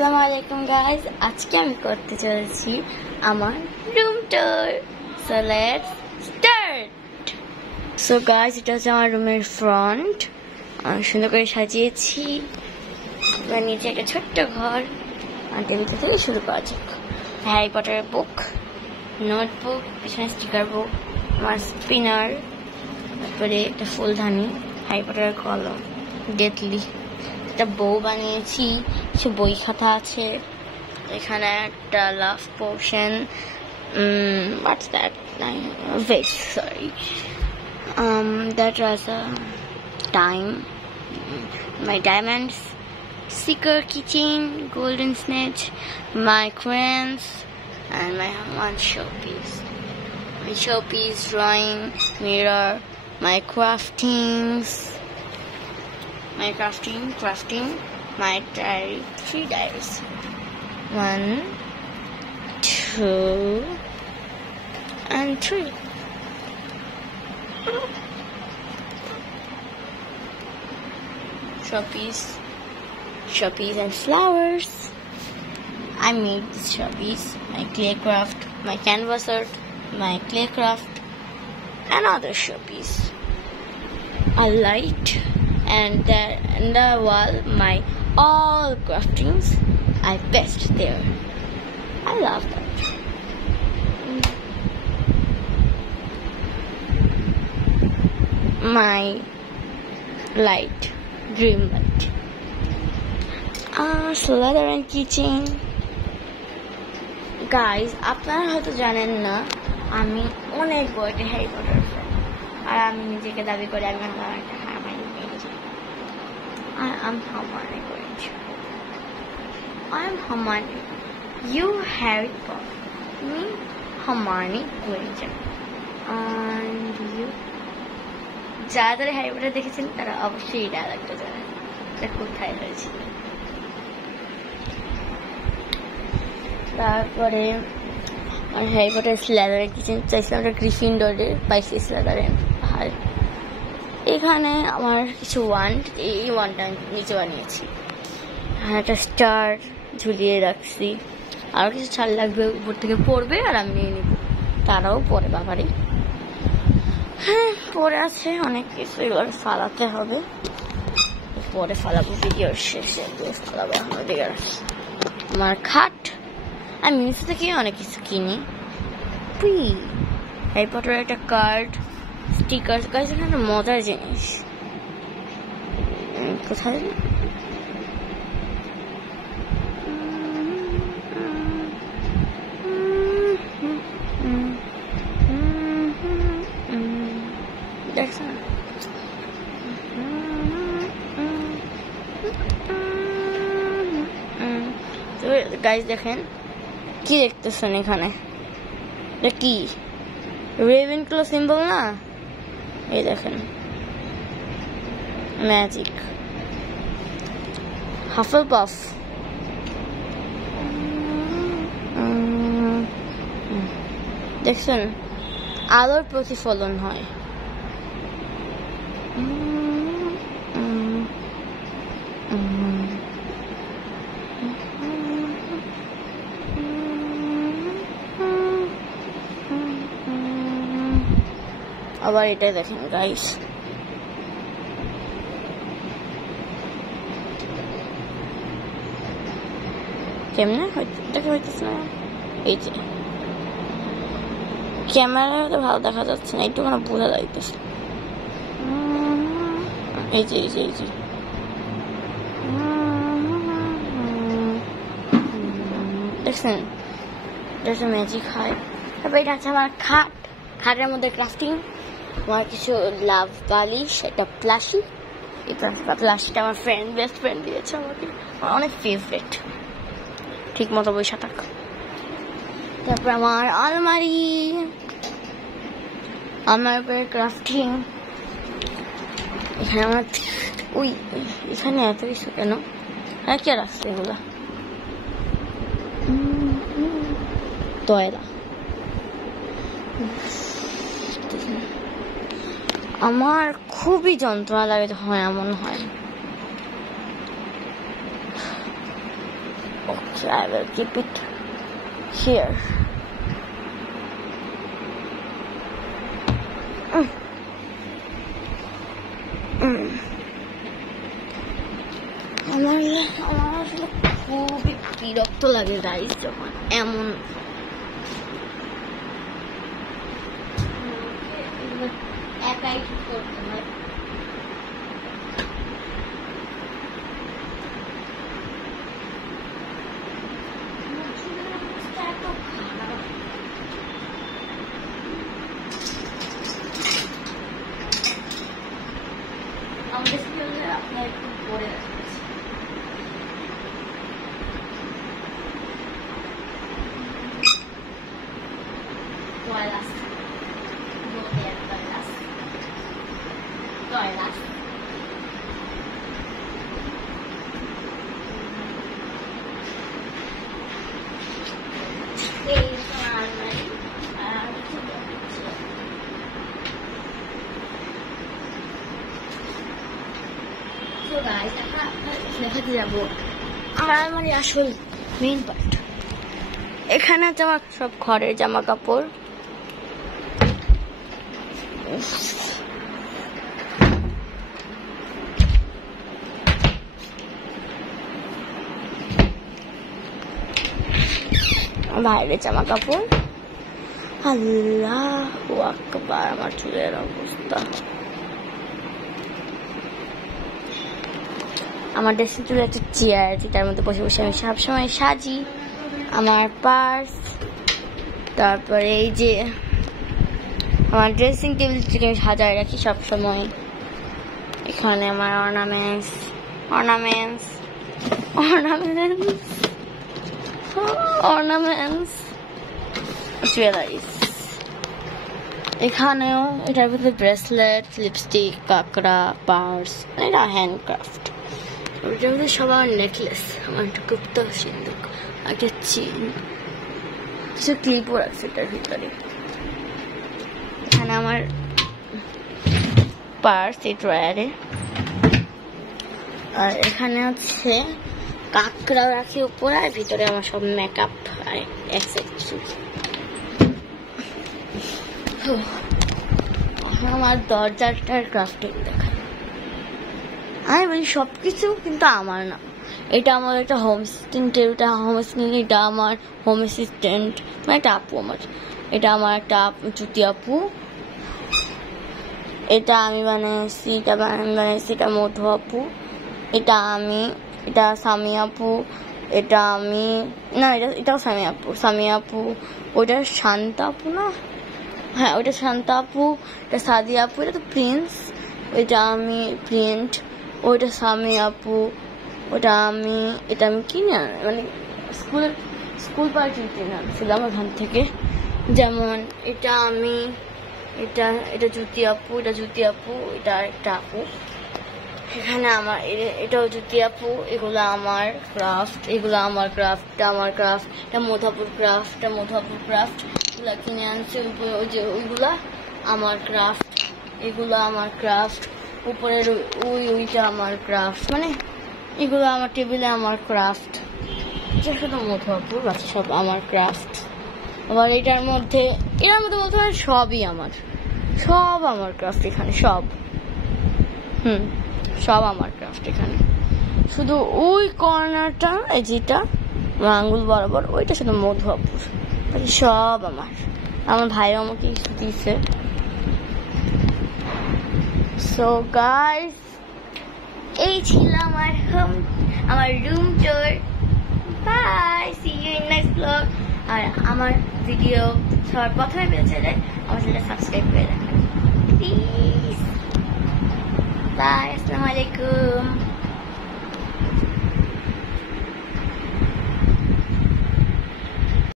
আসসালামু আলাইকুম গাইজ, আজকে আমি করতে চলেছি আমার room tour. So let's start. So guys, এটা হচ্ছে আমার রুমের ফ্রন্ট। সুন্দর করে সাজিয়েছি। এবার নিচে একটা ছোট্ট ঘর, আর টেবিলটা থেকে শুরু করা যাক। হ্যারি পটারের বুক, নোটবুক, পিছনে স্টিকার বুক, আমার স্পিনার, তারপরে একটা ফুলদানি, হ্যারি পটারের কলম, ডেথলি, একটা বউ বানিয়েছি, সে বই খাতা আছে, এখানে একটা লাভ potion, what's that? Wait, sorry. That was a time. My diamonds, sticker, keychain, golden snitch, my crayons, and my one showpiece. My showpiece, drawing, mirror, my craftings. My crafting, my diary, 3 diaries. 1, 2, and 3. Showpiece and flowers. I made this showpiece, my clay craft, my canvas art, my clay craft, and other showpiece. A light. And there in the wall, my all craftings I best there. I love that. My light, dream light. Slytherin keychain. Guys, আপনারা হয়তো জানেন না, আমি অনেক বড় Harry Potter fan, আর আমি নিজেকে দাবি করি আমি আমার একটা I'm Hermione Granger. I'm Hermione. You Harry Potter. Me, Hermione Granger. And you? যারা হ্যারি পটার দেখেছেন তারা অবশ্যই এই ডায়লগটা জানেন। এটা কোথায় হয়েছিল? তারপরে হ্যারি পটার স্লাইদারিন কিচেন চাইছিলাম, একটা গ্রিফিন্ডরের, পাইছি স্লাইদারিন। আর এখানে আমার কিছু ওয়ান্ড, এই ওয়ান্ডটা নিচে বানিয়েছি, একটা স্টার ঝুলিয়ে রাখছি। আরও কিছু ছাড় লাগবে, উপর থেকে পড়বে আর আমি নিয়ে নিব, তারাও পরে বাবারই। হ্যাঁ, পরে আছে অনেক কিছু, এবার ফালাতে হবে, পরে ফালাবো, ভিডিওর শেষে ফালাবো। এখন ওদিকে রাখি আমার খাট। আমি মিশো থেকে অনেক কিছু কিনি। হ্যারি পটারের একটা কার্ড, স্টিকার, গাছ, এখানে মজার জিনিস। কোথায় দেখছেন? গাইজ দেখেন, কি দেখতেছেন এখানে? এটা কি? রেভেনক্লো সিম্বল না? এই দেখেন, ম্যাজিক। হাফলপাফ, দেখছেন? আলোর প্রতিফলন হয়। আবার এটা দেখেন গাইস, কেমনে দেখা হইতেছে না? এই যে ক্যামেরায় হয়তো ভালো দেখা যাচ্ছে না, একটু বোঝা যাইতেছে। এই যে এই যে এই যে দেখছেন, এটা ম্যাজিক হয়। তারপর এটা আছে আমার খাট, খাটের মধ্যে ক্রাফটিং, আমার কিছু লাভ বালিশ, একটা প্লাশি। এই প্লাশিটা আমার বেস্ট ফ্রেন্ড দিয়েছে আমাকে, আমার অনেক ফেভারিট, ঠিক মতো বসে থাক। তারপর আমার আলমারি, আমার উপরে ক্রাফটিং। এখানে আমার এখানে এত কিছু কেন? হ্যাঁ, কে রাখছে এগুলা? তয়লা। আমার খুবই যন্ত্রণা লাগে যখন এমন হয়। Okay, I will keep it here. আমার আসলে খুবই বিরক্ত লাগে গাইস যখন এমন একাই ঠিক করতে হয়। আমাদের স্কুলে আপনার একটু পরে রাখতেছি toilas toilas So guys, দেখাতে যাবো আমার আলমারি আসল মেইন পার্ট। এখানে আছে আমার সব ঘরের জামা কাপড়। বাইরের জামা কাপড়। আল্লাহু আকবার, আমার চুলের অবস্থা। আমার ড্রেসিং টেবিল একটা চেয়ার, যেটার মধ্যে বসে বসে আমি সবসময় সাজি। আমার পার্স, তারপরে এই যে আমার ড্রেসিং টেবিলটাকে আমি সাজায় রাখি সবসময়। এখানে আমার ornaments ornaments ornaments ornaments jewellers. এখানেও এটার ভিতরে ব্রেসলেট, লিপস্টিক, কাঁকড়া, পার্স, এটা হ্যান্ডক্রাফট। ওটার ভিতরে সবার নেকলেস, আমার একটা গুপ্তা সিন্ধুক, একটা চেন, কিছু ক্লিপও রাখছে এটার ভিতরে। এখানে আমার পার্স এই ড্রয়ারে। আর এখানে হচ্ছে কাঁকড়া রাখি উপরে, আর ভিতরে আমার সব মেকআপ আর অ্যাক্সেসরিজ। আমার দরজাটার ক্রাফটিং দেখায়। আমি বলি সবকিছু কিন্তু আমার না। এটা আমার একটা হোম অ্যাসিস্ট্যান্ট, এটা হোম অ্যাসিস্ট্যান্ট, এটা আমার হোম অ্যাসিস্ট্যান্ট মানে একটা আপু আমার। এটা আমার একটা জ্যোতি আপু। এটা আমি বানিয়েছি, এটা বানিয়েছি, এটা মধু আপু। এটা আমি, এটা সামি আপু। এটা আমি না, এটাও সামি আপু। সামি আপু, ওইটা শান্তা আপু না, হ্যাঁ ওইটা শান্তা আপু। এটা সাদি আপু, এটা তো প্রিন্স। ওইটা আমি প্রিন্ট। ওইটা সামি আপু, ওটা আমি। এটা আমি কিনে মানে স্কুল পার্টি কিনে আনছিলাম ওখান থেকে। যেমন এটা আমি, এটা জ্যোতি আপু, এটা জ্যোতি আপু, এটা একটা আপু। এখানে আমার এটাও জ্যোতি আপু। এগুলো আমার ক্রাফট, এগুলো আমার ক্রাফট, এটা আমার ক্রাফট, এটা মধাপুর ক্রাফট, এটা মধাপুর ক্রাফট। এগুলা কিনে আনছে, ওই যে ওইগুলা আমার ক্রাফট, এগুলো আমার ক্রাফট। উপরের ওইটা আমার ক্রাফট, মানে এগুলো আমার টেবিলে আমার ক্রাফট। এটা শুধু মধাপুর, বাকি সব আমার ক্রাফট। আবার এটার মধ্যে বলতে পারেন সবই আমার, সব আমার ক্রাফট এখানে, সব সব আমার ক্রাফট এখানে। শুধু ওই কর্নারটা, যেটা আঙ্গুল বরাবর, ওইটা শুধু মধু আপুর, সব আমার ভাই আমাকে কিছু দিয়েছে। সো গাইস, এই ছিল আমার room tour. Bye, see you in next vlog. আর আমার ভিডিও সবার প্রথমে পেতে চাইলে আমার চ্যানেলটা সাবস্ক্রাইব করে রাখবেন প্লিজ। বাই, আসসালামু আলাইকুম।